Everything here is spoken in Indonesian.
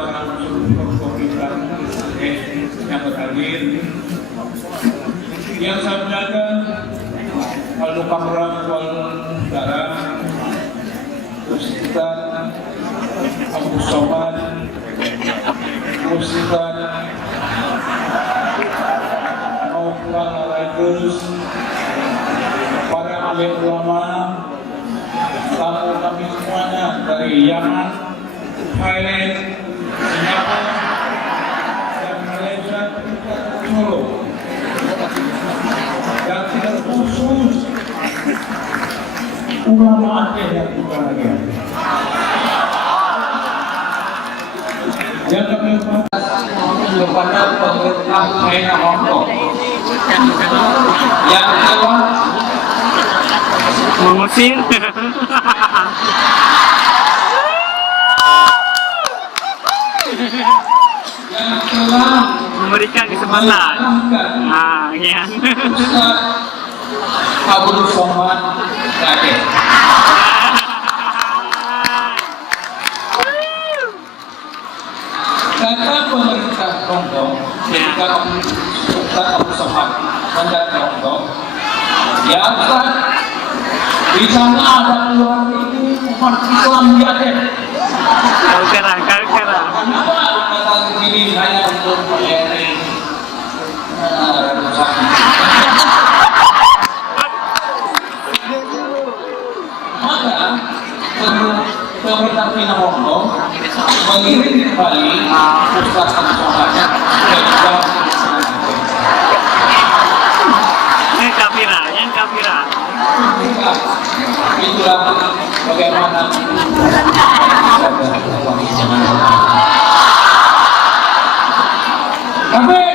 para pimpinan yang berhadir, yang saya muliakan Al-Mukarram wal Mukarram Ustaz Abu Somad, Ustaz Maulana Raidus, para alim ulama, tamu kami semuanya dari Yaman, Thailand, Singapura, dan Malaysia, Solo, dan terkhusus ulama Aceh yang bukan lagi. Yang kami hormati kepada pemerintah China Hongkong. Yang kedua, mengusir. yang telah Memberikan kesempatan. Nah, ya. Ustaz Abdul Somad Aceh. Kata pemerintah Hongkong, ketika Ustaz Abdul Somad mendatangi Hongkong, ya Ustaz, di sana ada keluarga ini umat Islam di Aceh. Kau kerang. Kenapa kata begini hanya untuk melayani maka pemerintah China Hongkong mengirim kembali Ustaz Abdul Somad ke Jepang. Yang kafira. Itulah bagaimana kami